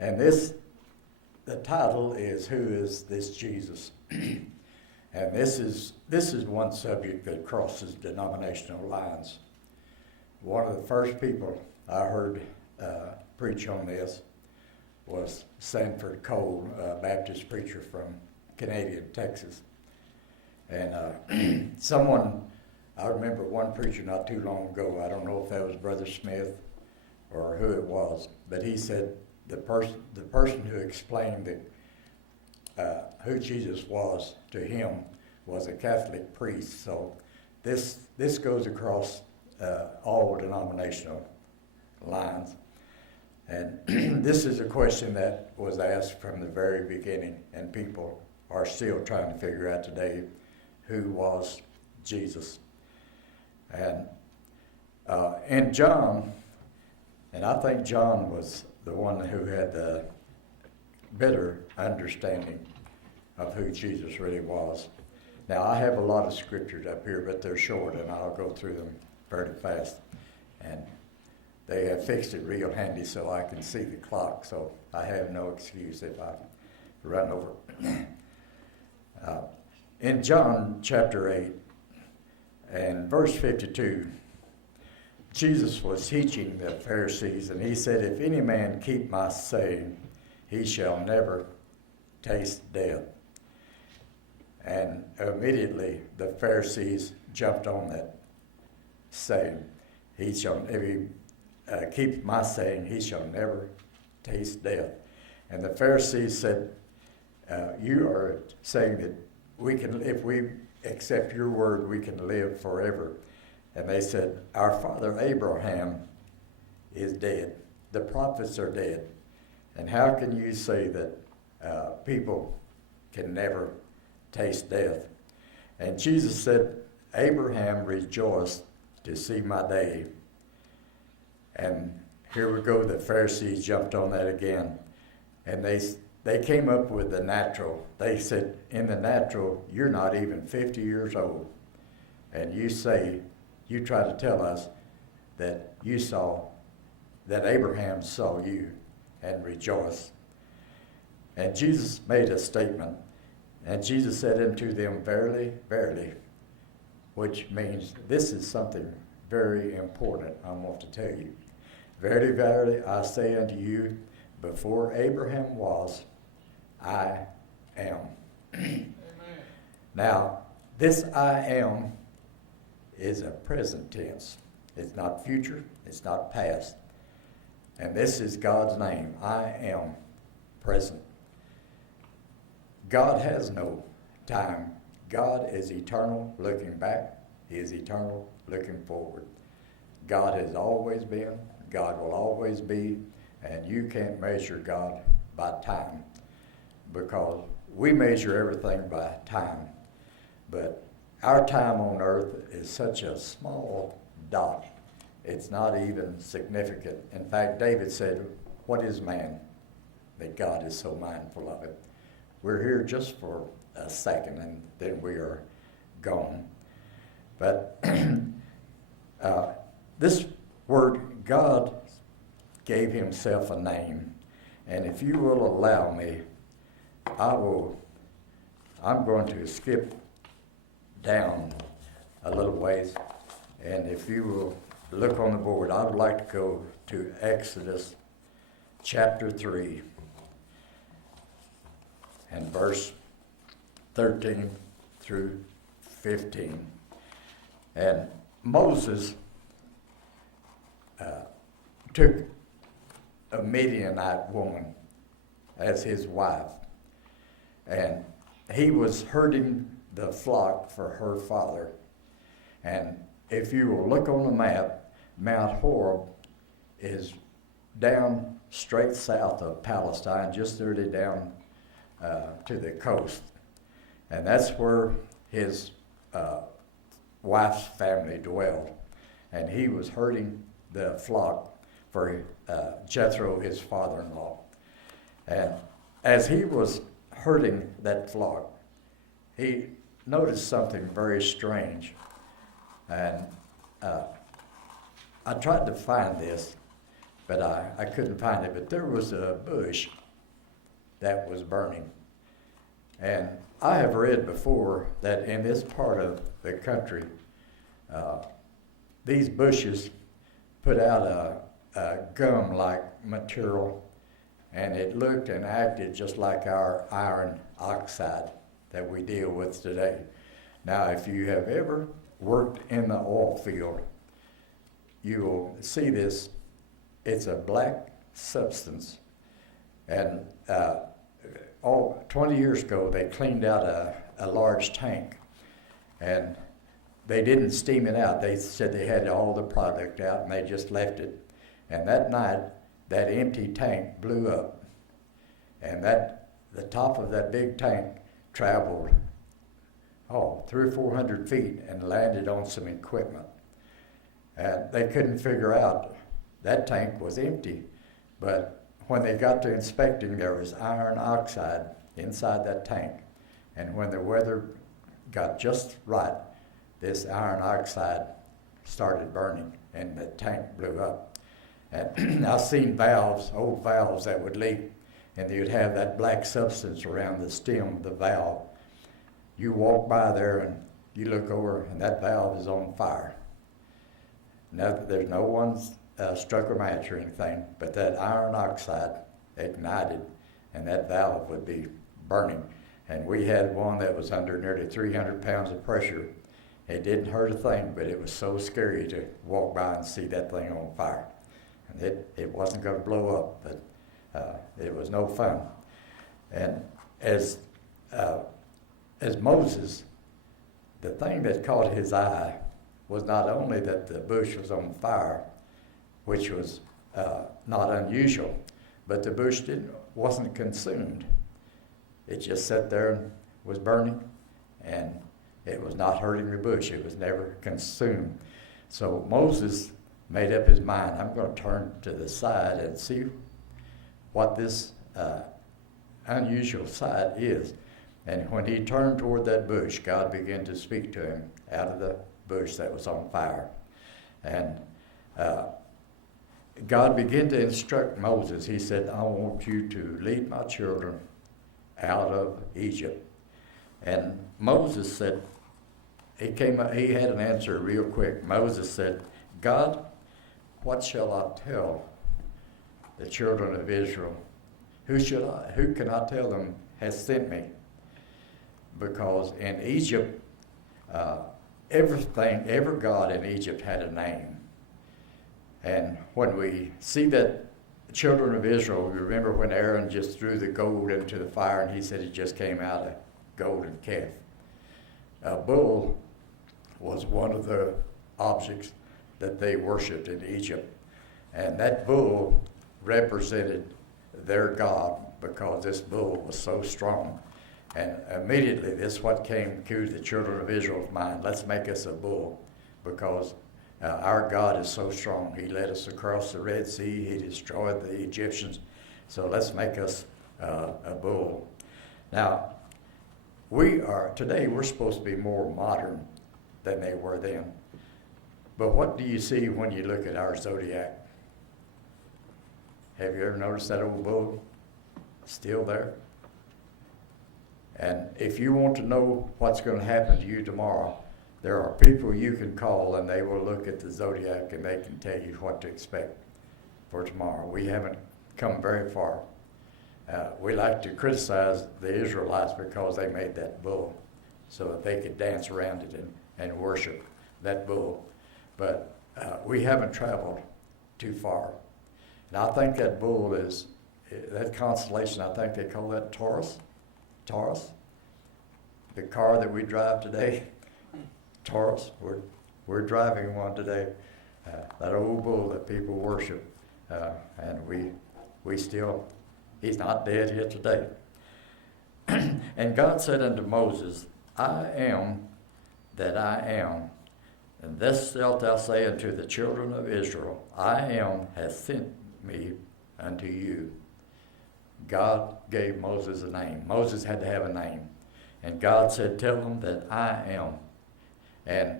And the title is, Who is this Jesus? And this is one subject that crosses denominational lines. One of the first people I heard preach on this was Sanford Cole, a Baptist preacher from Canadian, Texas. And I remember one preacher not too long ago, I don't know if that was Brother Smith or who it was, but he said the person who explained who Jesus was to him was a Catholic priest. So this goes across all denominational lines. And this is a question that was asked from the very beginning, and people are still trying to figure out today who was Jesus. And John, and I think John was the one who had the better understanding of who Jesus really was. Now, I have a lot of scriptures up here, but they're short, and I'll go through them fairly fast. And they have fixed it real handy so I can see the clock, so I have no excuse if I run over. In John chapter 8 and verse 52, Jesus was teaching the Pharisees, and he said, "If any man keep my saying, he shall never taste death." And immediately the Pharisees jumped on that saying, if he keeps my saying, he shall never taste death. And the Pharisees said, you are saying that if we accept your word, we can live forever. And they said, our father Abraham is dead. The prophets are dead. And how can you say that people can never taste death? And Jesus said, Abraham rejoiced to see my day. And here we go, the Pharisees jumped on that again. And they came up with the natural. They said, in the natural, you're not even 50 years old. And you try to tell us that that Abraham saw you and rejoiced. And Jesus made a statement. And Jesus said unto them, verily, verily, which means this is something very important I want to tell you. Verily, verily, I say unto you, before Abraham was, I am. Amen. Now, this I am is a present tense. It's not future, it's not past. And this is God's name. I am present. God has no time. God is eternal, looking back. He is eternal, looking forward. God has always been, God will always be, and you can't measure God by time, because we measure everything by time. But our time on earth is such a small dot. It's not even significant. In fact, David said, what is man that God is so mindful of it? We're here just for a second, and then we are gone. But this word, God gave himself a name. And if you will allow me, I'm going to skip down a little ways. And if you will look on the board, I would like to go to Exodus chapter 3 and verse 13 through 15. And Moses took a Midianite woman as his wife, and he was herding the flock for her father. And if you will look on the map, Mount Horeb is down straight south of Palestine, just nearly down to the coast. And that's where his wife's family dwelled. And he was herding the flock for Jethro, his father-in-law. And as he was herding that flock, he noticed something very strange. And I tried to find this, but I couldn't find it. But there was a bush that was burning. And I have read before that in this part of the country, these bushes put out a gum-like material, and it looked and acted just like our iron oxide that we deal with today. Now, if you have ever worked in the oil field, you will see this. It's a black substance. And 20 years ago, they cleaned out a large tank, and they didn't steam it out. They said they had all the product out, and they just left it. And that night, that empty tank blew up, and the top of that big tank traveled 300 or 400 feet and landed on some equipment. And they couldn't figure out that tank was empty, but when they got to inspecting, there was iron oxide inside that tank. And when the weather got just right, this iron oxide started burning, and the tank blew up. And I've seen valves, old valves that would leak, and you'd have that black substance around the stem of the valve. You walk by there and you look over, and that valve is on fire. Now, there's no one's struck a match or anything, but that iron oxide ignited, and that valve would be burning. And we had one that was under nearly 300 pounds of pressure. It didn't hurt a thing, but it was so scary to walk by and see that thing on fire. And it wasn't going to blow up, but it was no fun. And as Moses, the thing that caught his eye was not only that the bush was on fire, which was not unusual, but the bush wasn't consumed. It just sat there and was burning, and it was not hurting the bush. It was never consumed. So Moses made up his mind, I'm going to turn to the side and see what this unusual sight is. And when he turned toward that bush, God began to speak to him out of the bush that was on fire. And God began to instruct Moses. He said, I want you to lead my children out of Egypt. And Moses said, he had an answer real quick. Moses said, God, what shall I tell the children of Israel? Who can I tell them has sent me? Because in Egypt, every god in Egypt had a name. And when we see that the children of Israel, we remember when Aaron just threw the gold into the fire, and he said it just came out a golden calf. A bull was one of the objects that they worshipped in Egypt. And that bull represented their God, because this bull was so strong. And immediately, this is what came to the children of Israel's mind. Let's make us a bull, because our God is so strong. He led us across the Red Sea. He destroyed the Egyptians. So let's make us a bull. Now, today we're supposed to be more modern than they were then. But what do you see when you look at our zodiac? Have you ever noticed that old bull still there? And if you want to know what's going to happen to you tomorrow, there are people you can call, and they will look at the zodiac and they can tell you what to expect for tomorrow. We haven't come very far. We like to criticize the Israelites because they made that bull so that they could dance around it and worship that bull. But we haven't traveled too far. And I think that bull is, that constellation, I think they call that Taurus. Taurus. The car that we drive today, Taurus, we're driving one today. That old bull that people worship. And we still, he's not dead yet today. And God said unto Moses, I am that I am. And this shalt thou say unto the children of Israel, I am hath sent me unto you. God gave Moses a name. Moses had to have a name. And God said, tell them that I am. And